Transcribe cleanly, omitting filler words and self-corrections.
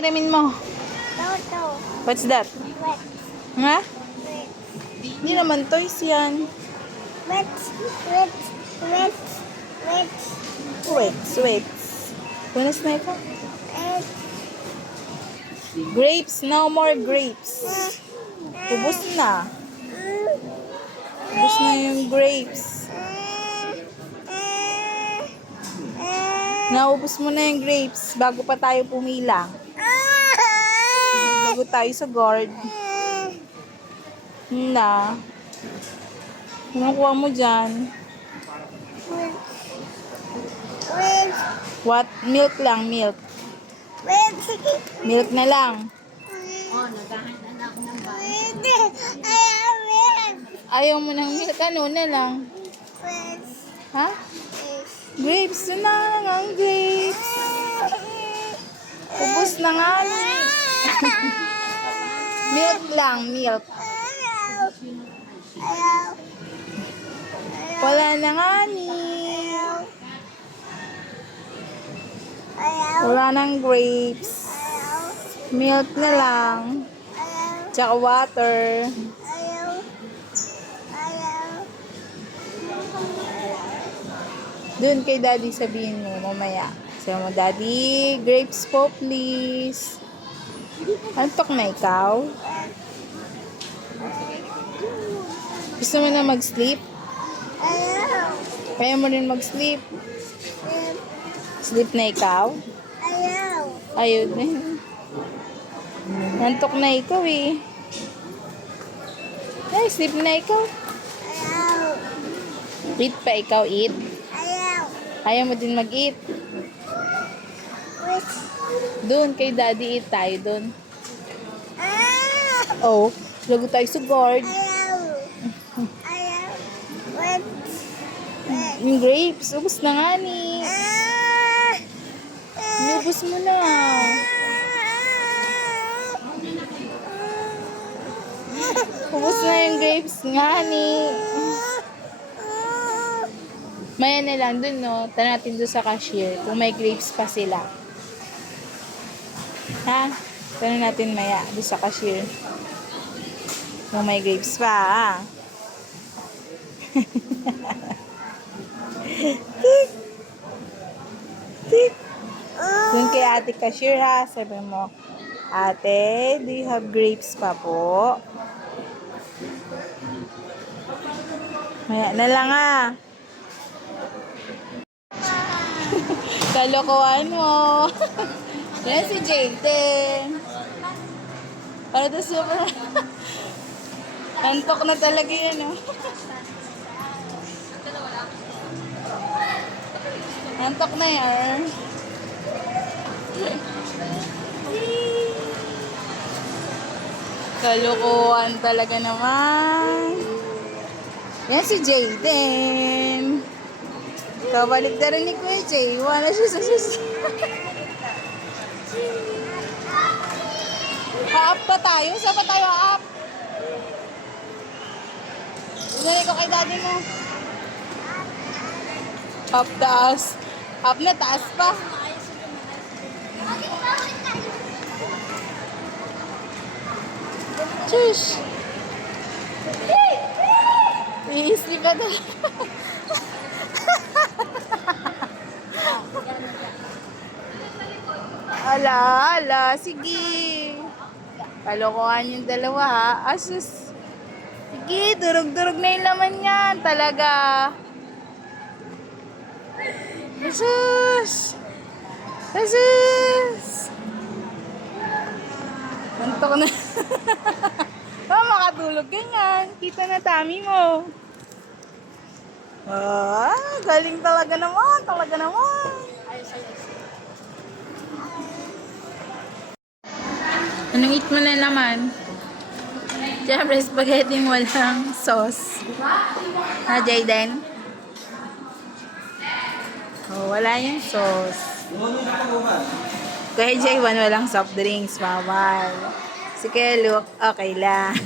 Iramin mo. Toto. What's that? Wet. Nga? Wet. Hindi naman toys yan. Wet. Wet. Wet. Wet. Sweets. Buenas na ito. Wet. Grapes. No more grapes. Ubus na. Ubus na yung grapes. Naubos mo na yung grapes bago pa tayo pumila. Bago tayo sa guard. Na. Anong kuha mo dyan? Wet. What? Milk lang, milk. Wet. Milk na lang. Ayaw mo ng milk, ano na lang? Ha? Grapes, yun na lang ang grapes. Ubus na nga ni. Milk lang, milk. Wala na nga ni. Wala nang grapes. Milk na lang. Tsaka water. Doon kay daddy sabihin mo mamaya. Sabi mo, daddy, grapes po please. Antok na ikaw? Gusto mo na mag-sleep? Kaya mo rin mag-sleep? Sleep na ikaw? Ayun na. Antok na ikaw eh. Ay, sleep na ikaw. Eat pa ikaw, eat. Ayaw mo din mag-eat. Doon kay daddy eat tayo doon. Oh, lago tayo sa guard. Yung grapes, ubos na nga ni. Ubos mo na. Ubos na yung grapes nga ni. Maya na lang dun, no? Tanong natin dun sa cashier kung may grapes pa sila. Ha? Tanong natin maya dun sa cashier kung may grapes pa, ha? Tik! Tik! Dun kay ate cashier, ha? Sabi mo, ate, do you have grapes pa po? Maya na lang, ha? Kalokohan mo. Yan si Jaden. Para to super. Antok na talaga yan, oh. Antok na yan. Kalokohan talaga naman. Yan si Jaden. Kabalik na rin ni Kuya Jay. Wala siya sa sus. Ha-up pa tayo? Saan pa tayo ha-up? Ginali ko kay daddy mo. Up taas. Up na taas pa. Shush. I-sleep na tayo. Ala, sige. Kalokohan yung dalawa, ha? Asus. Sige, durog-durog na yung laman yan. Talaga. Asus. Asus. Antok na. Makatulog ka nga. Kita na tummy mo. Galing talaga naman. Talaga naman. Anong eat mo na naman? Siyempre, spaghetti walang sauce. Ha, Jayden? Oh, wala yung sauce. Kaya Jaywan, walang soft drinks. Bawal. Si Luke, okay lang.